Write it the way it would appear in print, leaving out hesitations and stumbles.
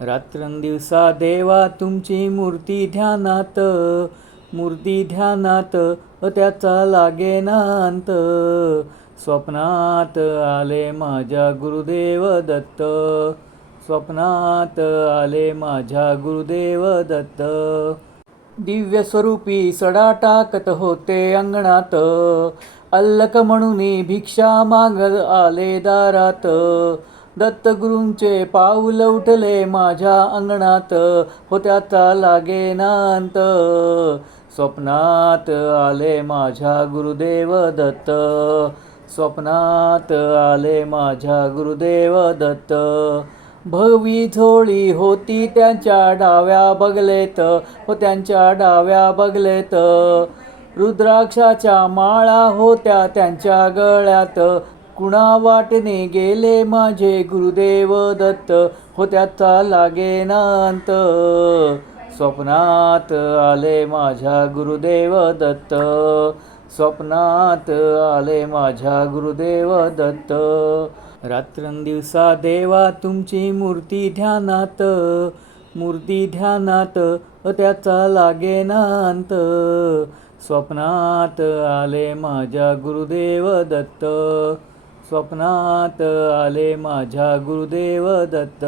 रात्रंदिवसा देवा तुमची मूर्ती ध्यानात त्याचा लागेना अंत. स्वप्नात आले माझ्या गुरुदेव दत्त, स्वप्नात आले माझ्या गुरुदेव दत्त. दिव्य स्वरूपी सडा टाकत होते अंगणात, अल्लक म्हणून भिक्षा मागत आले दारात. दत्तगुरूंचे पाऊल उठले माझ्या अंगणात, हो त्याचा लागेना अंत. स्वप्नात आले माझ्या गुरुदेव दत्त, स्वप्नात आले माझ्या गुरुदेव दत्त. भगवी झोळी होती त्यांच्या डाव्या बगलेत, हो त्यांच्या डाव्या बगलेत. रुद्राक्षाच्या माळा होत्या त्यांच्या गळ्यात, कुणा वाटणे गेले माझे गुरुदेव दत्त, हो त्याचा लागेना अंत. स्वप्नात आले माझ्या गुरुदेव दत्त, स्वप्नात आले माझ्या गुरुदेव दत्त. रात्रंदिवसा देवा तुमची मूर्ती ध्यानात त्याचा लागेना अंत. स्वप्नात आले माझ्या गुरुदेव दत्त, स्वप्नात आले माझ्या गुरुदेव दत्त.